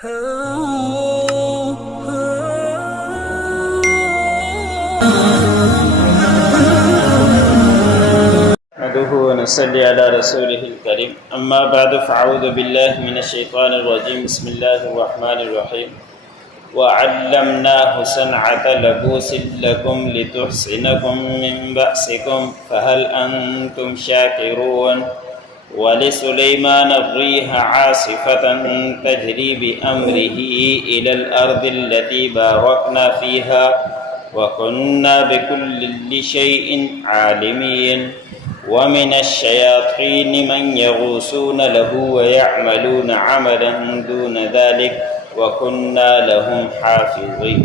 نحمده ونصلي على رسوله الكريم أما بعد فأعوذ بالله من الشيطان الرجيم بسم الله الرحمن الرحيم وعلمناه صنعة لبوس لكم لتحصنكم من بأسكم فهل أنتم شاكرون ولسليمان الريح عاصفة تجري بأمره إلى الأرض التي باركنا فيها وكنا بكل شيء عالمين ومن الشياطين من يغوصون له ويعملون عملا دون ذلك وكنا لهم حافظين۔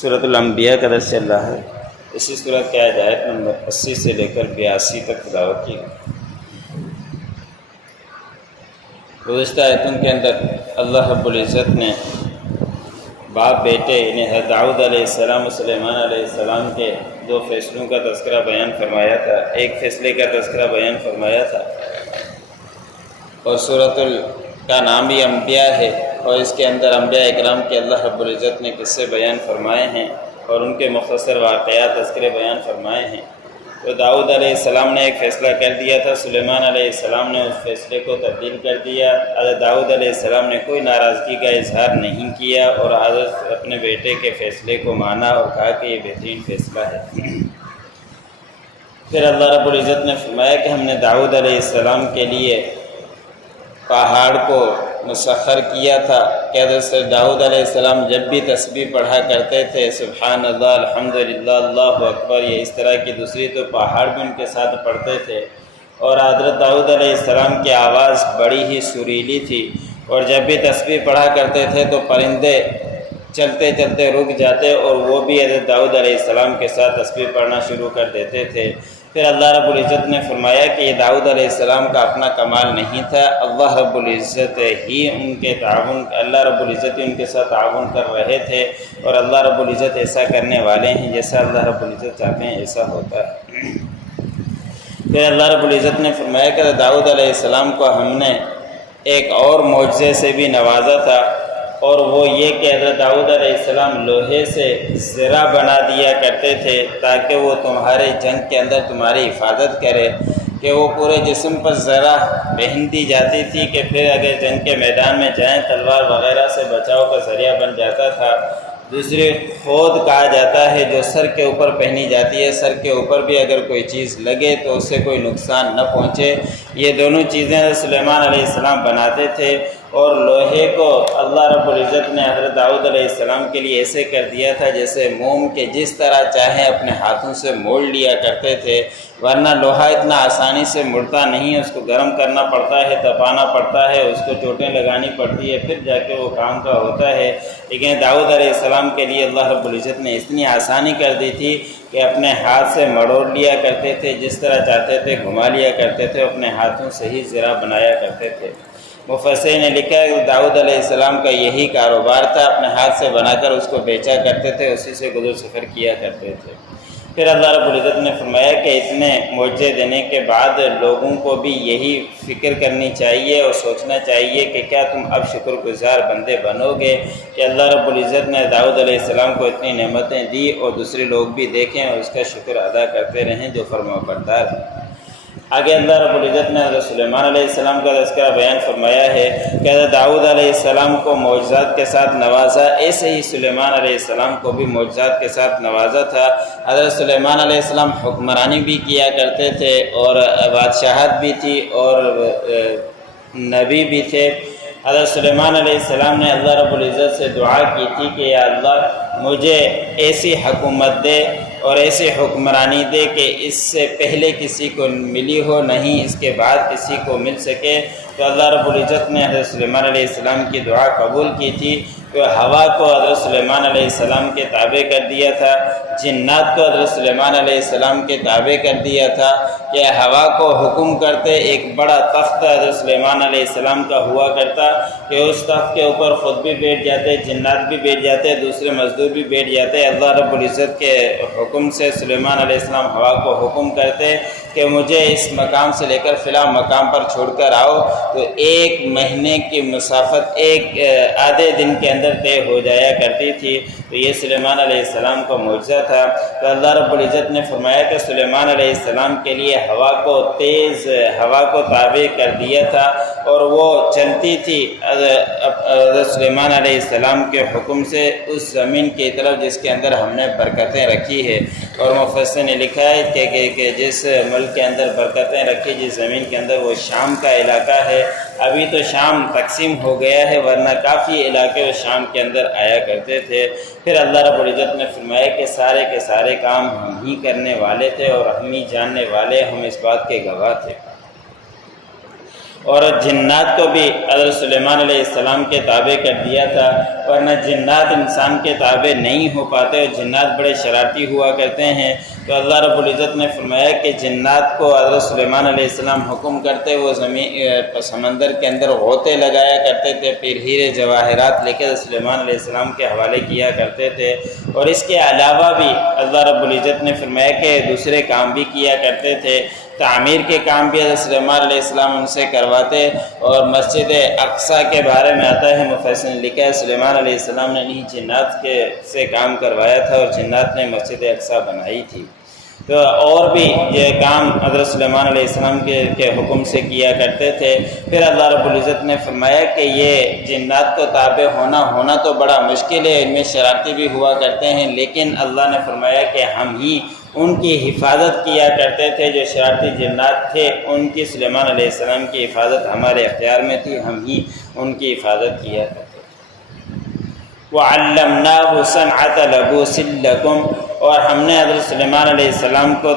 سورۃ الانبیاء کا درس چل رہا ہے۔ اسی سورۃ کے آیت نمبر 80 سے لے کر 82 تک تلاوت کی۔ گزشتہ آیتوں کے اندر اللہ رب العزت نے باپ بیٹے یعنی حضرت داؤد علیہ السلام و سلیمان علیہ السلام کے دو فیصلوں کا تذکرہ بیان فرمایا تھا، ایک فیصلے کا تذکرہ بیان فرمایا تھا، اور سورۃ کا نام بھی انبیاء ہے، اور اس کے اندر انبیاء اکرام کے اللہ رب العزت نے قصے بیان فرمائے ہیں اور ان کے مختصر واقعات تذکرے بیان فرمائے ہیں۔ تو داؤد علیہ السلام نے ایک فیصلہ کر دیا تھا، سلیمان علیہ السلام نے اس فیصلے کو تبدیل کر دیا۔ حضرت داؤد علیہ السلام نے کوئی ناراضگی کا اظہار نہیں کیا اور حضرت اپنے بیٹے کے فیصلے کو مانا اور کہا کہ یہ بہترین فیصلہ ہے۔ پھر اللہ رب العزت نے فرمایا کہ ہم نے داؤد علیہ السلام کے لیے پہاڑ کو مسخر کیا تھا کہ حضرت داؤد علیہ السلام جب بھی تسبیح پڑھا کرتے تھے سبحان اللہ الحمدللہ اللہ اکبر، یہ اس طرح کی دوسری تو پہاڑ بھی ان کے ساتھ پڑھتے تھے، اور حضرت داؤد علیہ السلام کی آواز بڑی ہی سریلی تھی، اور جب بھی تسبیح پڑھا کرتے تھے تو پرندے چلتے چلتے رک جاتے اور وہ بھی حضرت داؤد علیہ السلام کے ساتھ تسبیح پڑھنا شروع کر دیتے تھے۔ پھر اللہ رب العزت نے فرمایا کہ یہ داؤد علیہ السلام کا اپنا کمال نہیں تھا، اللہ رب العزت ہی ان کے اللہ رب العزت ہی ان کے ساتھ تعاون کر رہے تھے، اور اللہ رب العزت ایسا کرنے والے ہیں جیسا اللہ رب العزت چاہتے ہیں ایسا ہوتا ہے۔ پھر اللہ رب العزت نے فرمایا کہ داؤد علیہ السلام کو ہم نے ایک اور معجزے سے بھی نوازا تھا، اور وہ یہ کہ حضرت داؤد علیہ السلام لوہے سے زرہ بنا دیا کرتے تھے تاکہ وہ تمہارے جنگ کے اندر تمہاری حفاظت کرے، کہ وہ پورے جسم پر زرہ پہن دی جاتی تھی کہ پھر اگر جنگ کے میدان میں جائیں تلوار وغیرہ سے بچاؤ کا ذریعہ بن جاتا تھا۔ دوسری خود کہا جاتا ہے جو سر کے اوپر پہنی جاتی ہے، سر کے اوپر بھی اگر کوئی چیز لگے تو اس سے کوئی نقصان نہ پہنچے۔ یہ دونوں چیزیں سلیمان علیہ السلام بناتے تھے، اور لوہے کو اللہ رب العزت نے حضرت داؤد علیہ السلام کے لیے ایسے کر دیا تھا جیسے موم کے جس طرح چاہیں اپنے ہاتھوں سے موڑ لیا کرتے تھے، ورنہ لوہا اتنا آسانی سے مڑتا نہیں، اس کو گرم کرنا پڑتا ہے، تپانا پڑتا ہے، اس کو چوٹیں لگانی پڑتی ہے، پھر جا کے وہ کام کا ہوتا ہے۔ لیکن داؤد علیہ السلام کے لیے اللہ رب العزت نے اتنی آسانی کر دی تھی کہ اپنے ہاتھ سے مڑوڑ لیا کرتے تھے، جس طرح چاہتے تھے گھما لیا کرتے تھے، اپنے ہاتھوں سے ہی زرہ بنایا کرتے تھے۔ مفسرین نے لکھا ہے کہ داؤد علیہ السلام کا یہی کاروبار تھا، اپنے ہاتھ سے بنا کر اس کو بیچا کرتے تھے، اسی سے گزر سفر کیا کرتے تھے۔ پھر اللہ رب العزت نے فرمایا کہ اتنے معجزے دینے کے بعد لوگوں کو بھی یہی فکر کرنی چاہیے اور سوچنا چاہیے کہ کیا تم اب شکر گزار بندے بنو گے کہ اللہ رب العزت نے داؤد علیہ السلام کو اتنی نعمتیں دی اور دوسرے لوگ بھی دیکھیں اور اس کا شکر ادا کرتے رہیں جو فرمانبردار ہیں۔ آگے اللہ رب العزت نے حضرت سلیمان علیہ السلام کا تذکرہ بیان فرمایا ہے کہ حضرت داؤد علیہ السلام کو معجزات کے ساتھ نوازا، ایسے ہی سلیمان علیہ السلام کو بھی معجزات کے ساتھ نوازا تھا۔ حضرت سلیمان علیہ السلام حکمرانی بھی کیا کرتے تھے اور بادشاہت بھی تھی اور نبی بھی تھے۔ حضرت سلیمان علیہ السلام نے اللہ رب العزت سے دعا کی تھی کہ یا اللہ مجھے ایسی حکومت دے اور ایسی حکمرانی دے کہ اس سے پہلے کسی کو ملی ہو، نہیں اس کے بعد کسی کو مل سکے۔ تو اللہ رب العزت نے حضرت سلیمان علیہ السلام کی دعا قبول کی تھی، تو ہوا کو حضرت سلیمان علیہ السلام کے تابع کر دیا تھا، جنات کو حضرت سلیمان علیہ السلام کے تابع کر دیا تھا کہ ہوا کو حکم کرتے۔ ایک بڑا تخت حضرت سلیمان علیہ السلام کا ہوا کرتا کہ اس تخت کے اوپر خود بھی بیٹھ جاتے، جنات بھی بیٹھ جاتے، دوسرے مزدور بھی بیٹھ جاتے۔ اللہ رب العزت کے حکم سے سلیمان علیہ السلام ہوا کو حکم کرتے کہ مجھے اس مقام سے لے کر فلاں مقام پر چھوڑ کر آؤ، تو 1 مہینے کی مسافت آدھے دن کے اندر طے ہو جایا کرتی تھی۔ تو یہ سلیمان علیہ السلام کا معجزہ تھا۔ تو اللہ رب العزت نے فرمایا کہ سلیمان علیہ السلام کے لیے تیز ہوا کو تابع کر دیا تھا، اور وہ چلتی تھی حضرت سلیمان علیہ السلام کے حکم سے اس زمین کی طرف جس کے اندر ہم نے برکتیں رکھی ہے۔ اور مفسر نے لکھا ہے کہ جس ملک کے اندر برکتیں رکھی، جس زمین کے اندر، وہ شام کا علاقہ ہے۔ ابھی تو شام تقسیم ہو گیا ہے، ورنہ کافی علاقے وہ شام کے اندر آیا کرتے تھے۔ پھر اللہ رب العزت نے فرمایا کہ سارے کے سارے کام ہم ہی کرنے والے تھے، اور ہم ہی جاننے والے، ہم اس بات کے گواہ تھے۔ اور جنات کو بھی حضرت سلیمان علیہ السلام کے تابع کر دیا تھا، ورنہ جنات انسان کے تابع نہیں ہو پاتے، اور جنات بڑے شرارتی ہوا کرتے ہیں۔ تو اللہ رب العزت نے فرمایا کہ جنات کو حضرت سلیمان علیہ السلام حکم کرتے، وہ سمندر کے اندر غوطے لگایا کرتے تھے، پھر ہیرے جواہرات لے کے سلیمان علیہ السلام کے حوالے کیا کرتے تھے۔ اور اس کے علاوہ بھی اللہ رب العزت نے فرمایا کہ دوسرے کام بھی کیا کرتے تھے۔ تعمیر کے کام بھی حضرت سلیمان علیہ السلام ان سے کرواتے۔ اور مسجد اقصیٰ کے بارے میں آتا ہے، مفسر نے لکھا ہے سلیمان علیہ السلام نے انہی جنات سے کام کروایا تھا، اور جنات نے مسجد اقصیٰ بنائی تھی۔ تو اور بھی یہ کام حضرت سلیمان علیہ السلام کے حکم سے کیا کرتے تھے۔ پھر اللہ رب العزت نے فرمایا کہ یہ جنات کو تابع ہونا تو بڑا مشکل ہے، ان میں شرارتی بھی ہوا کرتے ہیں، لیکن اللہ نے فرمایا کہ ہم ہی ان کی حفاظت کیا کرتے تھے۔ جو شرارتی جنات تھے، ان کی سلیمان علیہ السلام کی حفاظت ہمارے اختیار میں تھی، ہم ہی ان کی حفاظت کیا کرتے تھے۔ وَعَلَّمْنَاهُ صَنْعَةَ لَبُوسٍ لَكُمْ، اور ہم نے حضرت سلیمان علیہ السلام کو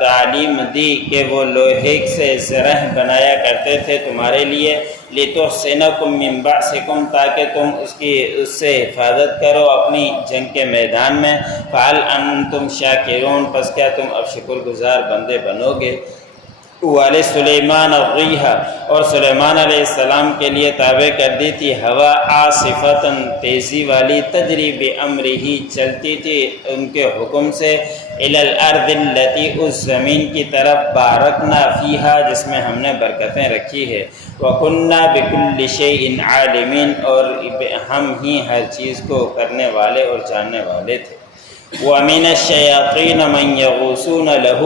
تعلیم دی کہ وہ لوہے سے زرہ بنایا کرتے تھے تمہارے لیے، لِتُحْصِنَكُم مِّن بَأْسِكُمْ، تاکہ تم اس سے حفاظت کرو اپنی جنگ کے میدان میں۔ فَهَلْ أَنْتُمْ شَاكِرُونَ، پس کیا تم اب شکر گزار بندے بنو گے؟ وَلِسُلَيْمَانَ الرِّيحَ، اور سلیمان علیہ السلام کے لیے تابع کر دی تھی ہوا، عاصفۃً، تیزی والی، تجری بِأَمْرِهِ، چلتی تھی ان کے حکم سے، إِلَى الْأَرْضِ الَّتِي، اس زمین کی طرف، بارکنا فیہا، جس میں ہم نے برکتیں رکھی ہے، وَكُنَّا بِكُلِّ شَيْءٍ عَالِمِينَ، اور ہم ہی ہر چیز کو کرنے والے اور جاننے والے تھے۔ وَمِنَ الشَّيَاطِينَ مَن يَغُوصُونَ لَهُ،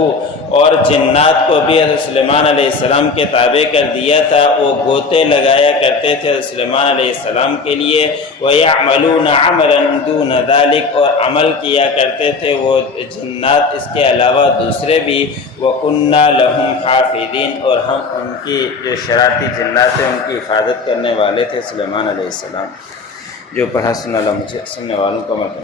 اور جنات کو بھی حضرت سلیمان علیہ السلام کے تابع کر دیا تھا، وہ گوتے لگایا کرتے تھے حضرت سلیمان علیہ السلام کے لیے۔ وَيَعْمَلُونَ عَمَلًا دُونَ ذَلِكَ، اور عمل کیا کرتے تھے وہ جنات اس کے علاوہ دوسرے بھی۔ وَكُنَّا لَهُمْ حَافِظِينَ، اور ہم ان کی جو شرارتی جنات ہیں ان کی حفاظت کرنے والے تھے سلیمان علیہ السلام۔ جو پڑھا سنا اللہ مجھے سننے والوں کو